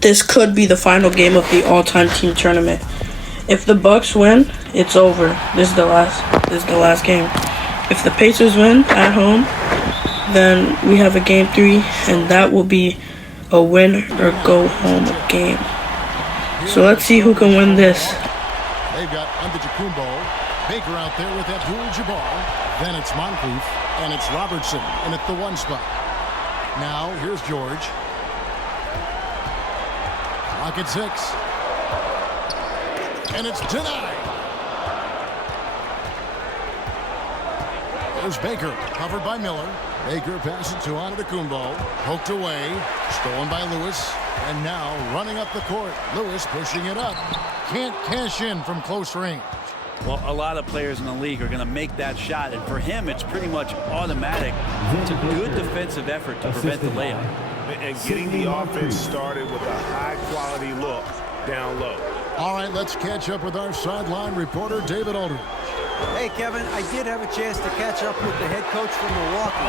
This could be the final game of the all-time team tournament. If the Bucks win, it's over. This is the last game. If the Pacers win at home, then we have a game 3, and that will be a win or go home game. So let's see who can win this. They've got Antetokounmpo, Baker out there with Abdul-Jabbar. Then it's Moncrief, and it's Robertson in at the 1 spot. Now here's George. Clock at 6. And it's denied. There's Baker, covered by Miller. Baker passes to Antetokounmpo, poked away, stolen by Lewis, and now running up the court. Lewis pushing it up. Can't cash in from close range. Well, a lot of players in the league are going to make that shot, and for him, it's pretty much automatic. It's a good defensive effort to prevent the layup. And getting the offense started with a high-quality look down low. All right, let's catch up with our sideline reporter, David Aldridge. Hey, Kevin, I did have a chance to catch up with the head coach from Milwaukee.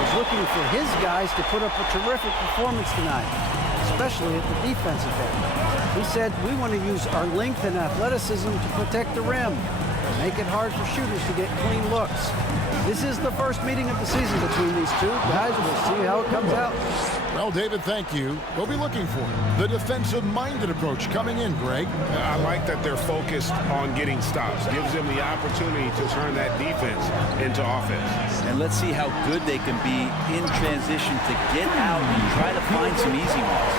He's looking for his guys to put up a terrific performance tonight, especially at the defensive end. He said, we want to use our length and athleticism to protect the rim and make it hard for shooters to get clean looks. This is the first meeting of the season between these two guys. We'll see how it comes out. Well, David, thank you. We'll be looking for the defensive-minded approach coming in, Greg. I like that they're focused on getting stops. Gives them the opportunity to turn that defense into offense. And let's see how good they can be in transition to get out and try to find some easy ones.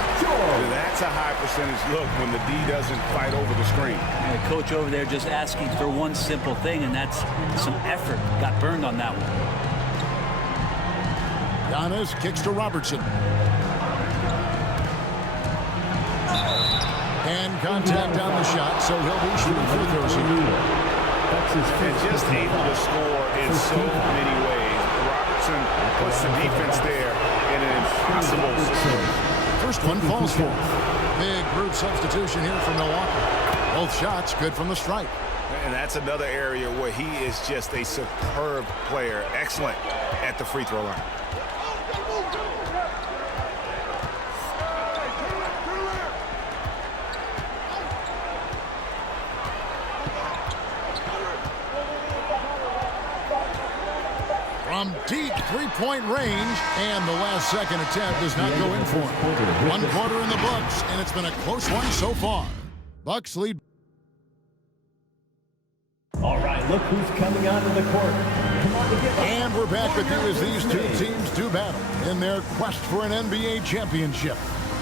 That's a high percentage look when the D doesn't fight over the screen. And the coach over there just asking for one simple thing, and that's some effort. Got burned on that one. Giannis kicks to Robertson. And contact on the shot, so he'll be shooting free throws here. And just able to score in so many ways. Robertson puts the defense there in an impossible situation. First one falls for him. Big group substitution here for Milwaukee. Both shots good from the stripe. And that's another area where he is just a superb player. Excellent at the free throw line. From deep three-point range, and the last second attempt does not go in for him. 1 quarter in the books, and it's been a close one so far. Bucks lead. All right, look who's coming onto the court. And we're back with you as these two teams do battle in their quest for an NBA championship.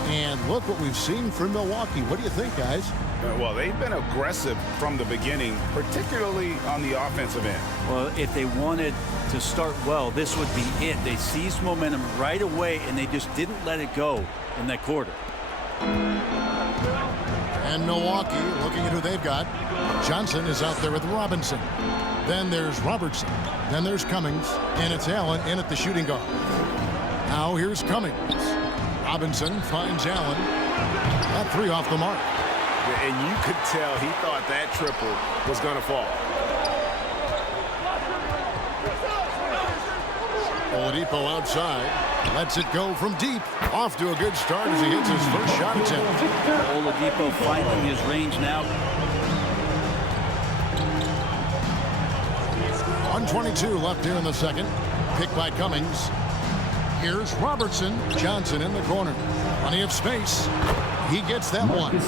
And look what we've seen from Milwaukee. What do you think, guys? Well, they've been aggressive from the beginning, particularly on the offensive end. Well, if they wanted to start well, this would be it. They seized momentum right away, and they just didn't let it go in that quarter. And Milwaukee, looking at who they've got. Johnson is out there with Robinson. Then there's Robertson. Then there's Cummings. And it's Allen in at the shooting guard. Now here's Cummings. Robinson finds Allen. That 3 off the mark. And you could tell he thought that triple was going to fall. Oladipo outside. Lets it go from deep. Off to a good start as he hits his first shot attempt. Oladipo finding his range now. 1:22 left here in the second. Picked by Cummings. Here's Robertson. Johnson in the corner. Plenty of space. He gets that one.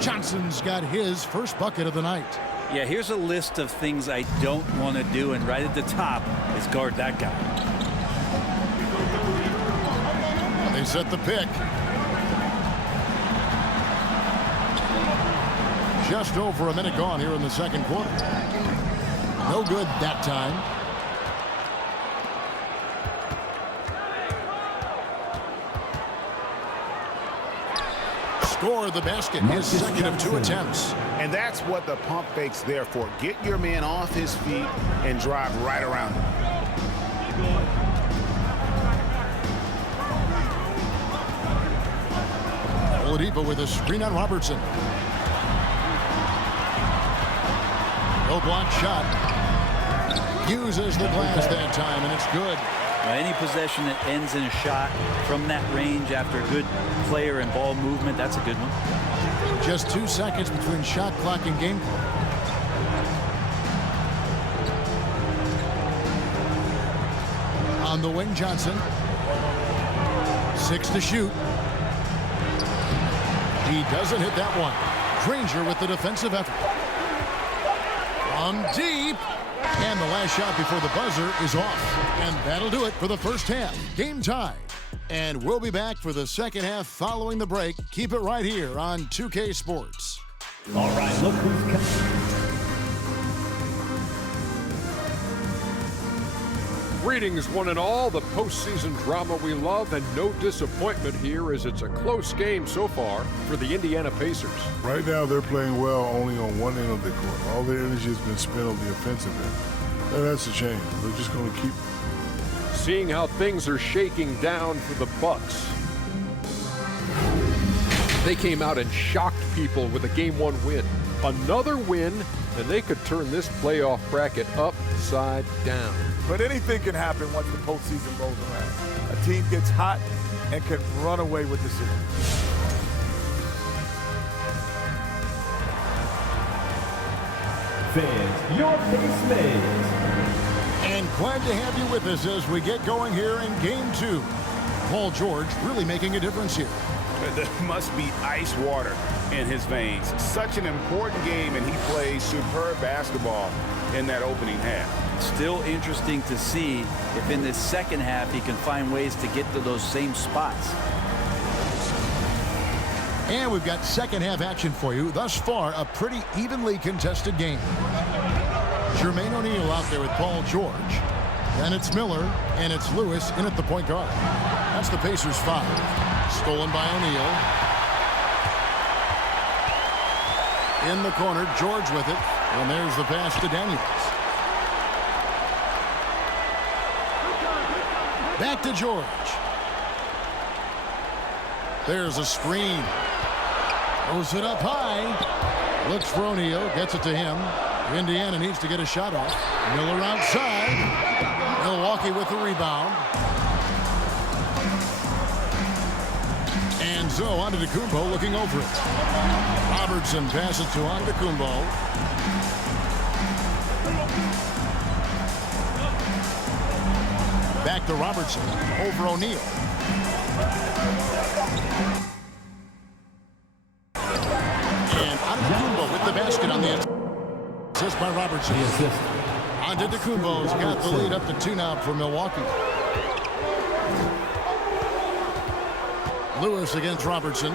Johnson's got his first bucket of the night. Yeah, here's a list of things I don't want to do, and right at the top is guard that guy. They set the pick. Just over a minute gone here in the second quarter. No good that time. Score the basket, his second of 2 attempts. And that's what the pump fake's there for. Get your man off his feet and drive right around him. Oladipo with a screen on Robertson. No block shot. Uses the glass that time, and it's good. Any possession that ends in a shot from that range after a good player and ball movement, that's a good one. Just 2 seconds between shot clock and game clock. On the wing, Johnson. 6 to shoot. He doesn't hit that one. Granger with the defensive effort. From deep. And the last shot before the buzzer is off. And that'll do it for the first half. Game tie. And we'll be back for the second half following the break. Keep it right here on 2K Sports. All right, look who's coming. Greetings, one and all. The postseason drama we love, and no disappointment here as it's a close game so far for the Indiana Pacers. Right now, they're playing well only on one end of the court. All their energy has been spent on the offensive end. And that's a change. They're just going to keep Seeing how things are shaking down for the Bucks. They came out and shocked people with a Game 1 win. Another win, and they could turn this playoff bracket upside down. But anything can happen once the postseason rolls around. A team gets hot and can run away with the series. Fans, your basement. And glad to have you with us as we get going here in Game 2. Paul George really making a difference here. There must be ice water in his veins. Such an important game, and he plays superb basketball in that opening half. Still interesting to see if in this second half he can find ways to get to those same spots. And we've got second half action for you. Thus far, a pretty evenly contested game. Jermaine O'Neal out there with Paul George. Then it's Miller, and it's Lewis in at the point guard. That's the Pacers' foul. Stolen by O'Neal. In the corner, George with it. And there's the pass to Daniels. Back to George. There's a screen. Throws it up high. Looks for O'Neal. Gets it to him. Indiana needs to get a shot off. Miller outside. Milwaukee with the rebound. And so Antetokounmpo looking over it. Robertson passes to Antetokounmpo. Back to Robertson. Over O'Neal. And Antetokounmpo with the basket on the assist by Robertson. Antetokounmpo's got the lead up to 2 now for Milwaukee. Lewis against Robertson.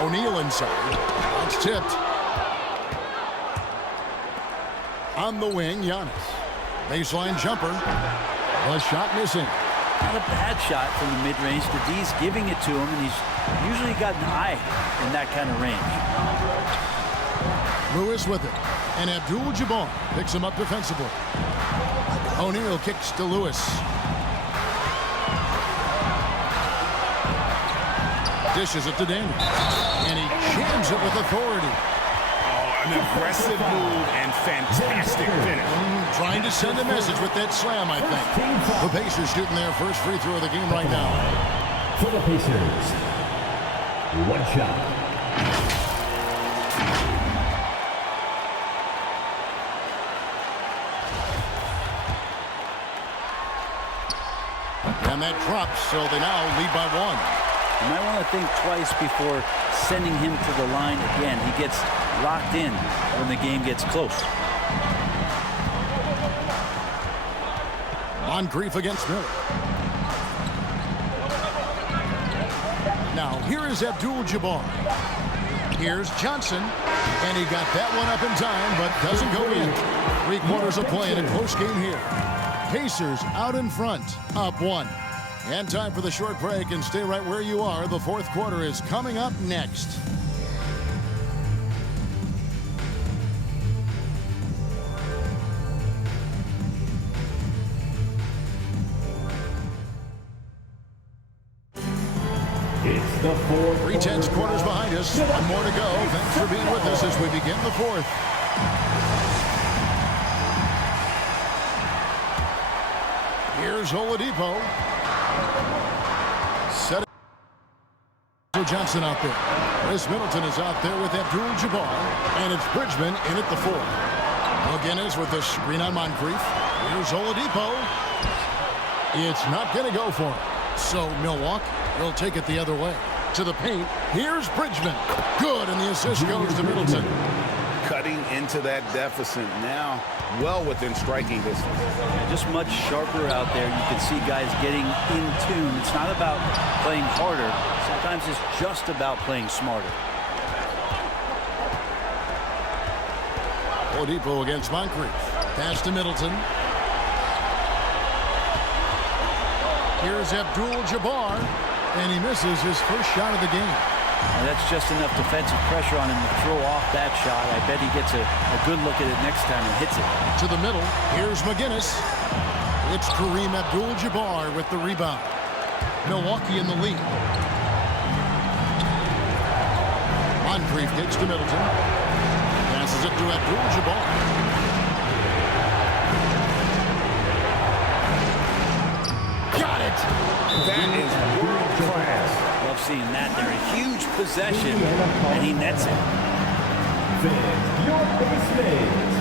O'Neal inside. That's tipped. On the wing, Giannis. Baseline jumper. A shot missing. Not a bad shot from the mid-range. The D's giving it to him, and he's usually got an eye in that kind of range. Lewis with it. And Abdul-Jabbar picks him up defensively. O'Neal kicks to Lewis. Dishes it to Daniels. And he jams it with authority. An aggressive move and fantastic finish. Trying to send a message with that slam, I think. The Pacers shooting their first free throw of the game right now. For the Pacers, one shot. And that drops, so they now lead by 1. You might want to think twice before sending him to the line again. He gets locked in when the game gets close. Moncrief against Miller. Now, here is Abdul-Jabbar. Here's Johnson. And he got that one up in time, but doesn't go in. 3 quarters of play in a close game here. Pacers out in front, up 1. And time for the short break, and stay right where you are. The fourth quarter is coming up next. It's the fourth. 3/10 quarters behind us. 1 more to go. Thanks for being with us as we begin the fourth. Here's Oladipo. Set it. Johnson out there. Chris Middleton is out there with Abdul-Jabbar. And it's Bridgman in at the 4. McGinnis with the screen on Moncrief. Here's Oladipo. It's not going to go for him. So Milwaukee will take it the other way. To the paint. Here's Bridgman. Good, and the assist goes to Middleton. Cutting into that deficit now, well within striking distance. Yeah, just much sharper out there. You can see guys getting in tune. It's not about playing harder. Sometimes it's just about playing smarter. Oladipo against Moncrief. Pass to Middleton. Here's Abdul-Jabbar, and he misses his first shot of the game. And that's just enough defensive pressure on him to throw off that shot. I bet he gets a good look at it next time and hits it. To the middle. Here's McGinnis. It's Kareem Abdul-Jabbar with the rebound. Milwaukee in the lead. Moncrief gets to Middleton. Passes it to Abdul-Jabbar. Got it! That is world class. Love seeing that there. A huge possession, and he nets it. Your base mates.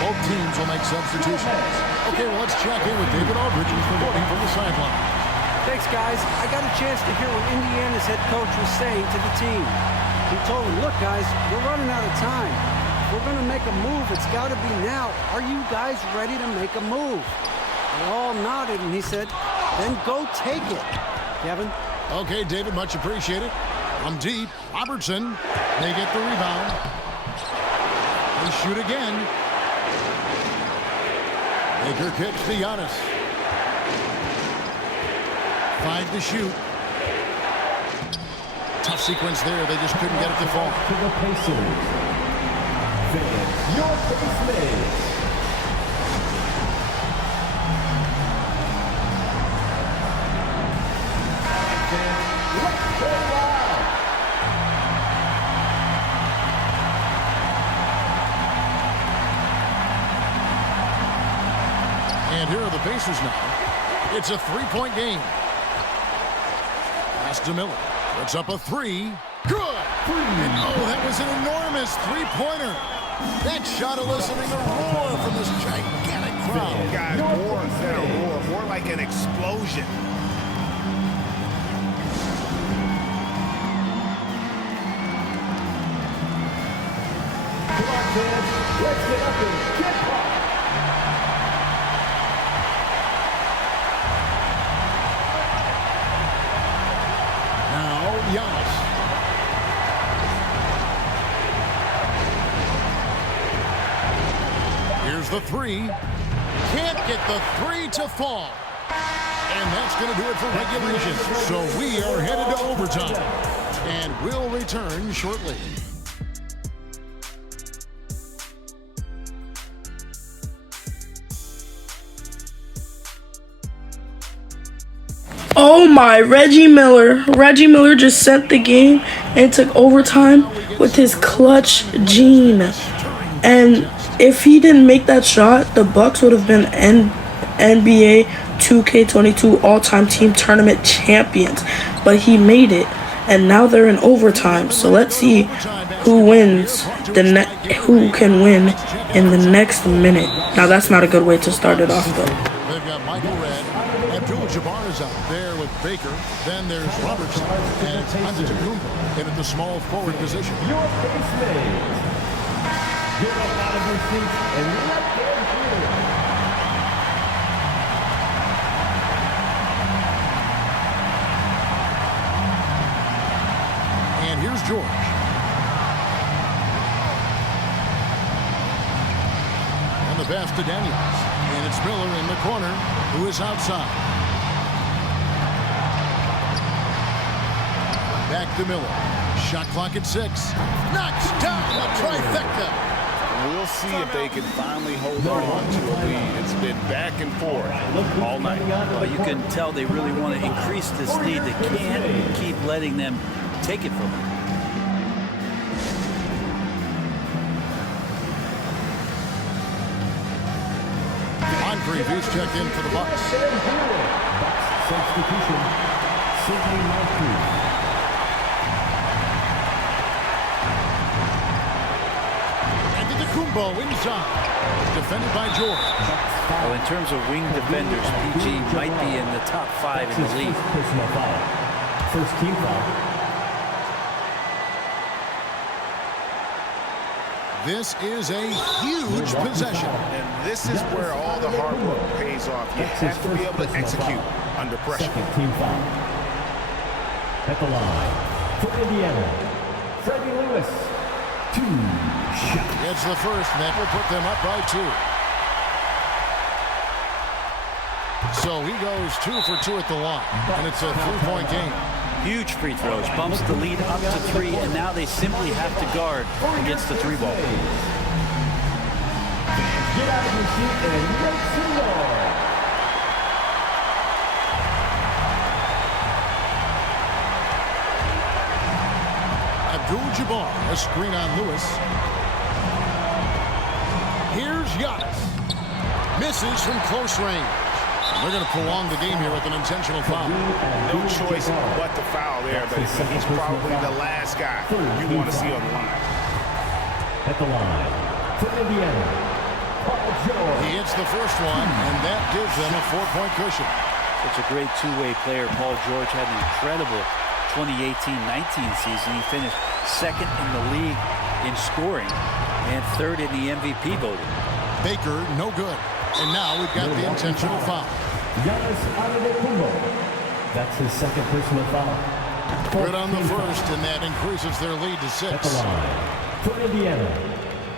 Both teams will make substitutions. Okay, well, let's check in with David Aldridge, who's reporting from the sideline. Thanks, guys. I got a chance to hear what Indiana's head coach was saying to the team. He told them, look, guys, we're running out of time. If we're going to make a move, it's got to be now. Are you guys ready to make a move? They all nodded, and he said, then go take it. Kevin? Okay, David, much appreciated. From deep, Robertson. They get the rebound. They shoot again. Baker kicks to Giannis. 5 to shoot. Tough sequence there. They just couldn't get it to fall. To the Pacers. Your base mates. And here are the Pacers now. It's a 3-point game. Pass to Miller. Puts up a 3. Good! And oh, that was an enormous 3-pointer. That shot eliciting a roar from this gigantic crowd. Guys, more than a roar, more like an explosion. Come on, fans. Let's get up and get up. Now, Giannis. Here's the 3. Can't get the 3 to fall. And that's going to do it for regulation. So we are headed to overtime. And we'll return shortly. Oh my, Reggie Miller. Reggie Miller just sent the game and took overtime with his clutch gene. And if he didn't make that shot, the Bucks would have been NBA 2K22 all-time team tournament champions. But he made it, and now they're in overtime. So let's see who wins who can win in the next minute. Now that's not a good way to start it off, though. They've got Michael Redd. Abdul-Jabbar is out there with Baker. Then there's Robertson and Antetokounmpo in at the small forward position. Your base mates. Get up out of your seats and let them hear. And here's George. And the pass to Daniels. And it's Miller in the corner, who is outside. Back to Miller. Shot clock at 6. Knocks down the trifecta. We'll see if they can finally hold on to a lead. It's been back and forth all night. Well, you can tell they really want to increase this lead. They can't keep letting them take it from them. Moncrief checked in for the Bucks. Substitution, Sidney Moncrief. Kumbo inside, defended by George. Well, in terms of wing defenders, PG might be in the top 5 in the league. Personal foul. First team foul. This is a huge possession. And this is where all the hard work pays off. You have to be able to execute under pressure. Second team foul. At the line, for Indiana, Freddie Lewis. 2 shots. It's the first, and that will put them up by 2. So he goes 2 for 2 at the line, and it's a 3-point game. Huge free throws, bumps the lead up to 3, and now they simply have to guard against the 3 ball. Get out of your seat and make some noise. Abdul-Jabbar, a screen on Lewis. Here's Giannis. Misses from close range. They're going to prolong the game here with an intentional foul. No choice but to foul there, but he's probably the last guy you want to see on the line. At the line, for Indiana, Paul George. He hits the first one, and that gives them a 4-point cushion. Such a great two-way player. Paul George had an incredible 2018-19 season. He finished 2nd in the league in scoring and 3rd in the MVP voting. Baker, no good. And now we've got the intentional foul. Giannis Antetokounmpo. That's his 2nd personal foul. Good on the first, and that increases their lead to 6. At the line, for Indiana,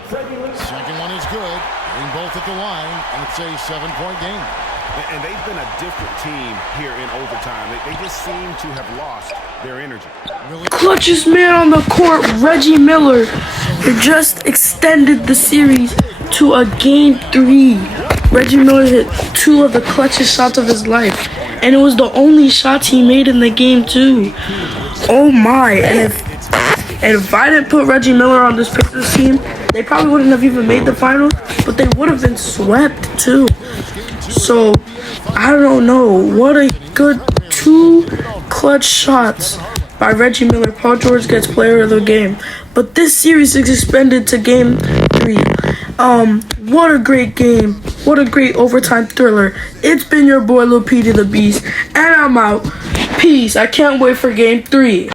Freddie Lewis. Second one is good. Getting both at the line, and it's a 7-point game. And they've been a different team here in overtime. They just seem to have lost their energy. Clutchest man on the court, Reggie Miller, just extended the series to a game 3. Reggie Miller hit 2 of the clutchest shots of his life, and it was the only shots he made in the game too. Oh my! And if I didn't put Reggie Miller on this Pacers team, they probably wouldn't have even made the finals, but they would have been swept too. So I don't know. What a good 2 clutch shots by Reggie Miller. Paul George gets player of the game. But this series is suspended to game 3. What a great game. What a great overtime thriller. It's been your boy Lil Petey the Beast, and I'm out. Peace. I can't wait for game 3.